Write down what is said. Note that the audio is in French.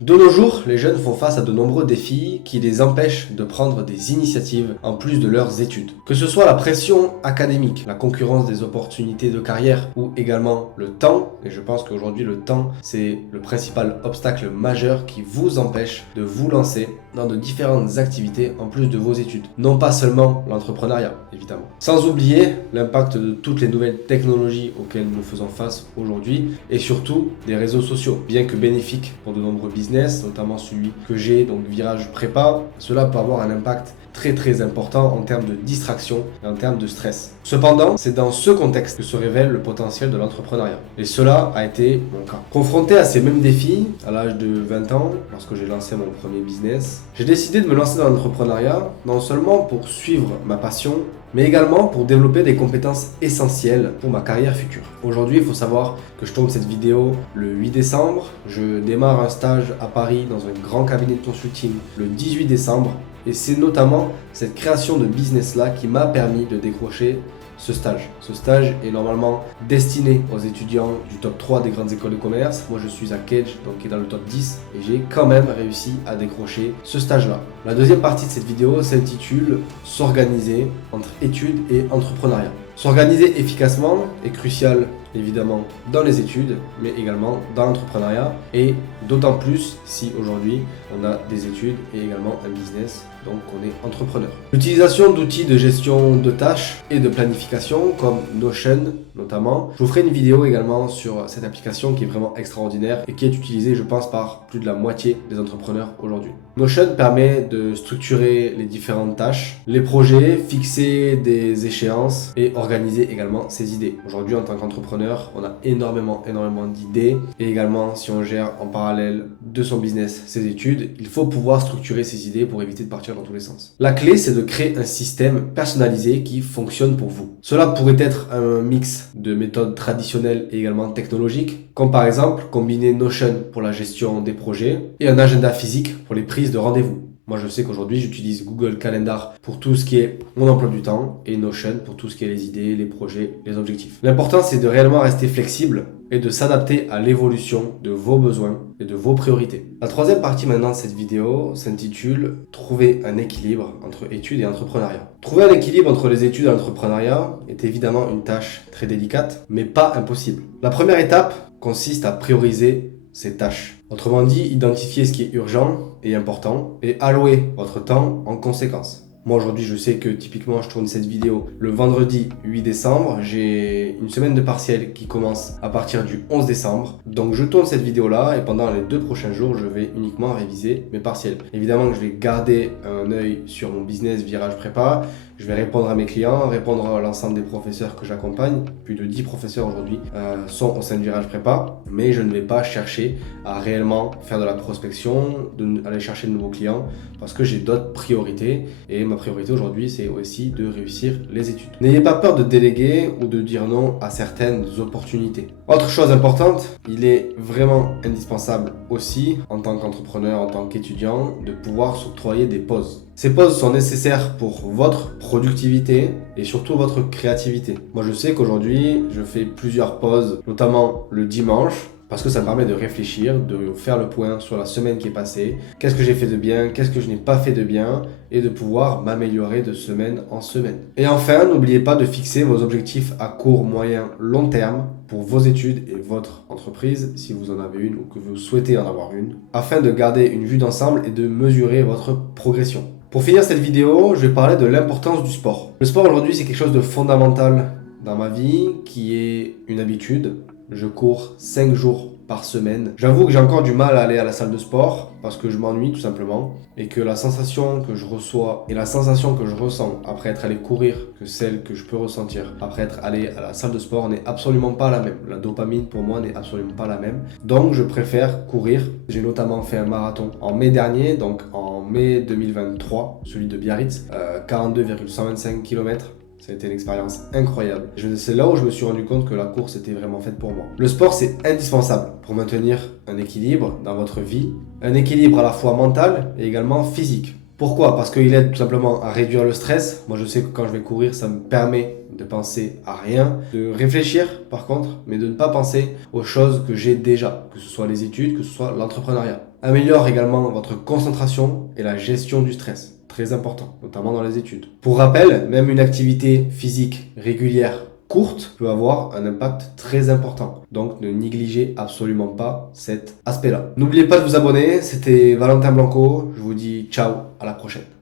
De nos jours, les jeunes font face à de nombreux défis qui les empêchent de prendre des initiatives en plus de leurs études. Que ce soit la pression académique, la concurrence des opportunités de carrière ou également le temps, et je pense qu'aujourd'hui le temps c'est le principal obstacle majeur qui vous empêche de vous lancer dans de différentes activités en plus de vos études. Non pas seulement l'entrepreneuriat, évidemment. Sans oublier l'impact de toutes les nouvelles technologies auxquelles nous faisons face aujourd'hui et surtout des réseaux sociaux. Bien que bénéfiques pour de nombreux business, notamment celui que j'ai, donc Virage Prépa, cela peut avoir un impact très important en termes de distraction et en termes de stress. Cependant, c'est dans ce contexte que se révèle le potentiel de l'entrepreneuriat. Et cela a été mon cas. Confronté à ces mêmes défis, à l'âge de 20 ans, lorsque j'ai lancé mon premier business, j'ai décidé de me lancer dans l'entrepreneuriat, non seulement pour suivre ma passion, mais également pour développer des compétences essentielles pour ma carrière future. Aujourd'hui, il faut savoir que je tourne cette vidéo le 8 décembre. Je démarre un stage à Paris dans un grand cabinet de consulting le 18 décembre. Et c'est notamment cette création de business-là qui m'a permis de décrocher ce stage. Ce stage est normalement destiné aux étudiants du top 3 des grandes écoles de commerce. Moi, je suis à Cage, donc qui est dans le top 10, et j'ai quand même réussi à décrocher ce stage-là. La deuxième partie de cette vidéo s'intitule « S'organiser entre études et entrepreneuriat ». S'organiser efficacement est crucial évidemment dans les études, mais également dans l'entrepreneuriat, et d'autant plus si aujourd'hui on a des études et également un business, donc on est entrepreneur. L'utilisation d'outils de gestion de tâches et de planification comme Notion notamment. Je vous ferai une vidéo également sur cette application qui est vraiment extraordinaire et qui est utilisée, je pense, par plus de la moitié des entrepreneurs aujourd'hui. Notion permet de structurer les différentes tâches, les projets, fixer des échéances et organiser également ses idées. Aujourd'hui, en tant qu'entrepreneur, on a énormément d'idées, et également si on gère en parallèle de son business ses études, il faut pouvoir structurer ses idées pour éviter de partir dans tous les sens. La clé, c'est de créer un système personnalisé qui fonctionne pour vous. Cela pourrait être un mix de méthodes traditionnelles et également technologiques, comme par exemple combiner Notion pour la gestion des projets et un agenda physique pour les prises de rendez-vous. Moi, je sais qu'aujourd'hui, j'utilise Google Calendar pour tout ce qui est mon emploi du temps et Notion pour tout ce qui est les idées, les projets, les objectifs. L'important, c'est de réellement rester flexible et de s'adapter à l'évolution de vos besoins et de vos priorités. La troisième partie maintenant de cette vidéo s'intitule « Trouver un équilibre entre études et entrepreneuriat ». Trouver un équilibre entre les études et l'entrepreneuriat est évidemment une tâche très délicate, mais pas impossible. La première étape consiste à prioriser ces tâches. Autrement dit, identifier ce qui est urgent et important et allouer votre temps en conséquence. Moi aujourd'hui, je sais que typiquement je tourne cette vidéo le vendredi 8 décembre, j'ai une semaine de partiel qui commence à partir du 11 décembre. Donc je tourne cette vidéo là et pendant les 2 prochains jours, je vais uniquement réviser mes partiels. Évidemment que je vais garder un œil sur mon business Virage Prépa. Je vais répondre à mes clients, répondre à l'ensemble des professeurs que j'accompagne. Plus de 10 professeurs aujourd'hui sont au sein de Virage Prépa, mais je ne vais pas chercher à réellement faire de la prospection, aller chercher de nouveaux clients, parce que j'ai d'autres priorités. Et ma priorité aujourd'hui, c'est aussi de réussir les études. N'ayez pas peur de déléguer ou de dire non à certaines opportunités. Autre chose importante, il est vraiment indispensable aussi, en tant qu'entrepreneur, en tant qu'étudiant, de pouvoir s'octroyer des pauses. Ces pauses sont nécessaires pour votre productivité et surtout votre créativité. Moi, je sais qu'aujourd'hui, je fais plusieurs pauses, notamment le dimanche, parce que ça me permet de réfléchir, de faire le point sur la semaine qui est passée, qu'est-ce que j'ai fait de bien, qu'est-ce que je n'ai pas fait de bien, et de pouvoir m'améliorer de semaine en semaine. Et enfin, n'oubliez pas de fixer vos objectifs à court, moyen, long terme pour vos études et votre entreprise, si vous en avez une ou que vous souhaitez en avoir une, afin de garder une vue d'ensemble et de mesurer votre progression. Pour finir cette vidéo, je vais parler de l'importance du sport. Le sport aujourd'hui, c'est quelque chose de fondamental dans ma vie, qui est une habitude. Je cours 5 jours par semaine. J'avoue que j'ai encore du mal à aller à la salle de sport parce que je m'ennuie tout simplement, et que la sensation que je reçois et la sensation que je ressens après être allé courir que celle que je peux ressentir après être allé à la salle de sport n'est absolument pas la même. La dopamine pour moi n'est absolument pas la même. Donc je préfère courir. J'ai notamment fait un marathon en mai dernier, donc en mai 2023, celui de Biarritz, 42,125 km. Ça a été une expérience incroyable. C'est là où je me suis rendu compte que la course était vraiment faite pour moi. Le sport, c'est indispensable pour maintenir un équilibre dans votre vie. Un équilibre à la fois mental et également physique. Pourquoi ? Parce qu'il aide tout simplement à réduire le stress. Moi, je sais que quand je vais courir, ça me permet de penser à rien, de réfléchir par contre, mais de ne pas penser aux choses que j'ai déjà, que ce soit les études, que ce soit l'entrepreneuriat. améliore également votre concentration et la gestion du stress. Très important, notamment dans les études. Pour rappel, même une activité physique régulière courte peut avoir un impact très important. Donc ne négligez absolument pas cet aspect-là. N'oubliez pas de vous abonner, c'était Valentin Blanco, je vous dis ciao, à la prochaine.